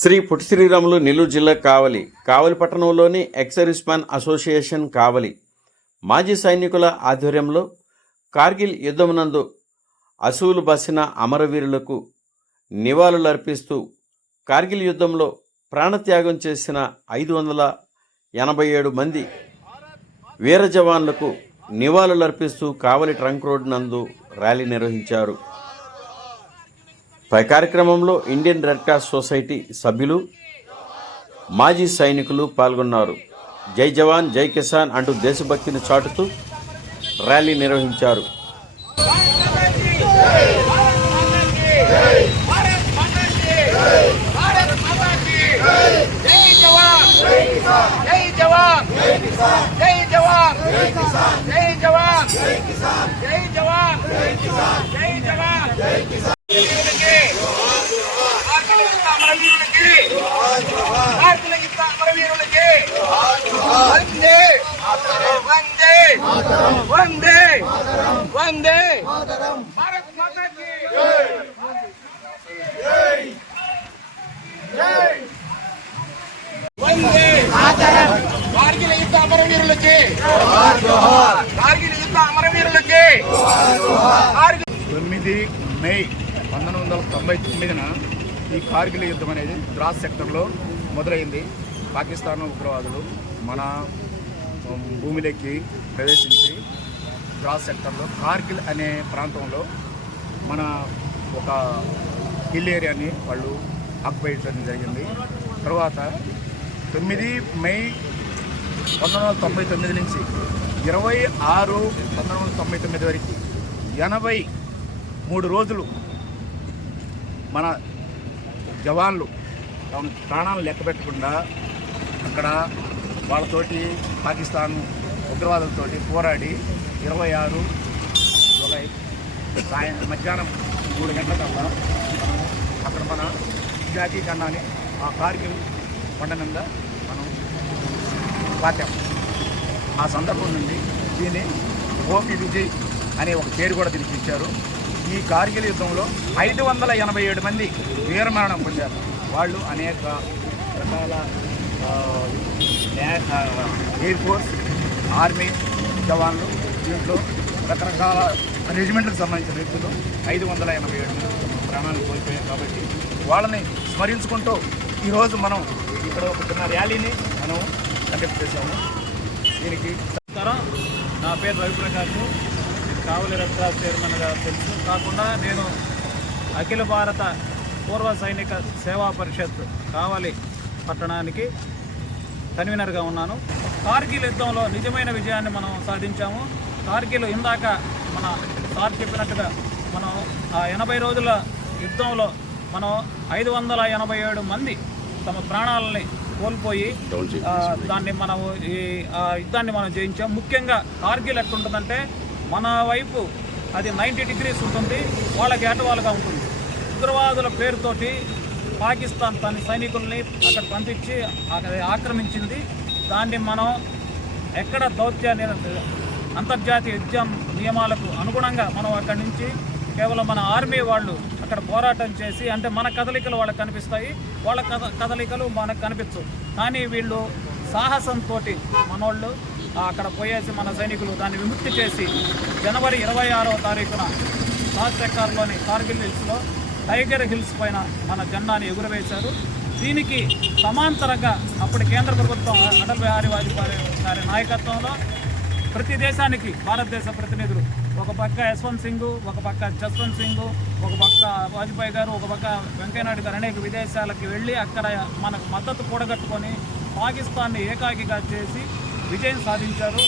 శ్రీ పుట్టి శ్రీరాములు నెల్లూరు జిల్లా కావలి కావలి పట్టణంలోని ఎక్సర్విస్మాన్ అసోసియేషన్ కావలి. మాజీ సైనికుల ఆధ్వర్యంలో కార్గిల్ యుద్ధమునందు అసువులు బసిన అమరవీరులకు నివాళులర్పిస్తూ కార్గిల్ యుద్ధంలో ప్రాణత్యాగం చేసిన ఐదు వందల ఎనభై ఏడు మంది వీర జవాన్లకు నివాళులర్పిస్తూ కావలి ట్రంక్ రోడ్ నందు ర్యాలీ నిర్వహించారు. పై కార్యక్రమంలో ఇండియన్ రెడ్ క్రాస్ సొసైటీ సభ్యులు మాజీ సైనికులు పాల్గొన్నారు. జై జవాన్ జై కిసాన్ అంటూ దేశభక్తిని చాటుతూ ర్యాలీ నిర్వహించారు. జై జవాన్ జై వందే! వందే! భారత్ మాతా की వందే! కార్గిల్ యుద్ధ అమరవీరులకి కార్గిల్ యుద్ధ అమరవీరులకి కార్గిల్ తొమ్మిది మే పంతొమ్మిది వందల తొంభై తొమ్మిదిన ఈ కార్గిల్ యుద్ధం అనేది ద్రాస్ సెక్టర్లో మొదలైంది. పాకిస్తాన్ ఉగ్రవాదులు మన భూమిలోకి ప్రవేశించి క్రాస్ సెక్టర్లో కార్గిల్ అనే ప్రాంతంలో మన ఒక హిల్ ఏరియాని వాళ్ళు ఆక్యుపై చేయడం జరిగింది. తర్వాత తొమ్మిది మే పంతొమ్మిది వందల తొంభై తొమ్మిది నుంచి ఇరవై ఆరు పంతొమ్మిది వందల తొంభై తొమ్మిది వరకు ఎనభై మూడు రోజులు మన జవాన్లు తమ ప్రాణాలు లెక్క పెట్టకుండా అక్కడ వాళ్ళతోటి పాకిస్తాన్ ఉగ్రవాదులతోటి పోరాడి ఇరవై ఆరు జూలై సాయం మధ్యాహ్నం మూడు గంటల కల్లా అక్కడ మన జాతీయకరణాన్ని ఆ కార్గిల్ కొండ మీద మనం పాతాం ఆ సందర్భం నుండి దీన్ని ఓపి విజయ్ అనే ఒక పేరు కూడా దీనికి ఇచ్చారు. ఈ కార్గిల్ యుద్ధంలో ఐదు వందల ఎనభై ఏడు మంది వీరమరణం పొందారు. వాళ్ళు అనేక రకాల ఎయిర్ ఫోర్స్ ఆర్మీ జవాన్లు దీంట్లో రకరకాల రెజిమెంట్లకు సంబంధించిన వ్యక్తులు ఐదు వందల ఎనభై ఏడు ప్రాణాలు కోల్పోయారు కాబట్టి వాళ్ళని స్మరించుకుంటూ ఈరోజు మనం ఇక్కడ ఒక చిన్న ర్యాలీని మనం కండక్ట్ చేశాము. దీనికి నమస్కారం నా పేరు రవిప్రకాష్ కావలి రెడ్ చైర్మన్ చైర్మన్గా తెలుసు. కాకుండా నేను అఖిల భారత పూర్వ సైనిక సేవా పరిషత్ కావలి పట్టణానికి కన్వీనర్గా ఉన్నాను. కార్గిల్ యుద్ధంలో నిజమైన విజయాన్ని మనం సాధించాము. కార్గిల్ ఇందాక మన సార్ చెప్పినట్టుగా మనం ఆ ఎనభై రోజుల యుద్ధంలో మనం ఐదు వందల ఎనభై ఏడు మంది తమ ప్రాణాలని కోల్పోయి దాన్ని మనం ఈ యుద్ధాన్ని మనం జయించాం. ముఖ్యంగా కార్గిల్ ఎట్లుంటుందంటే మన వైపు అది నైంటీ డిగ్రీస్ ఉంటుంది వాళ్ళకి ఏటవాలుగా ఉంటుంది. ఉగ్రవాదుల పేరుతోటి పాకిస్తాన్ తన సైనికుల్ని అక్కడ పంపించి అక్కడ ఆక్రమించింది. దాన్ని మనం ఎక్కడ దౌత్యాన్ని అంతర్జాతీయ యుద్ధ నియమాలకు అనుగుణంగా మనం అక్కడి నుంచి కేవలం మన ఆర్మీ వాళ్ళు అక్కడ పోరాటం చేసి అంటే మన కదలికలు వాళ్ళకి కనిపిస్తాయి. వాళ్ళ కథ కదలికలు మనకు కనిపించవు. కానీ వీళ్ళు సాహసంతో మనోళ్ళు అక్కడ పోయేసి మన సైనికులు దాన్ని విముక్తి చేసి జనవరి ఇరవై ఆరవ తారీఖున రాజ్ సెక్టార్లోని కార్గిల్ హిల్స్లో టైగర్ హిల్స్ పైన మన జెండాని ఎగురవేశారు. దీనికి సమాంతరంగా అప్పుడు కేంద్ర ప్రభుత్వం అటల్ బిహారీ వాజ్పేయి గారి నాయకత్వంలో ప్రతి దేశానికి భారతదేశ ప్రతినిధులు ఒక పక్క యశ్వంత్ సింగ్ ఒక పక్క జస్వంత్ సింగ్ ఒక పక్క వాజ్పేయి గారు ఒక పక్క వెంకయ్యనాయుడు గారు అనేక విదేశాలకు వెళ్ళి అక్కడ మనకు మద్దతు కూడగట్టుకొని పాకిస్తాన్ని ఏకాకిగా చేసి విజయం సాధించారు.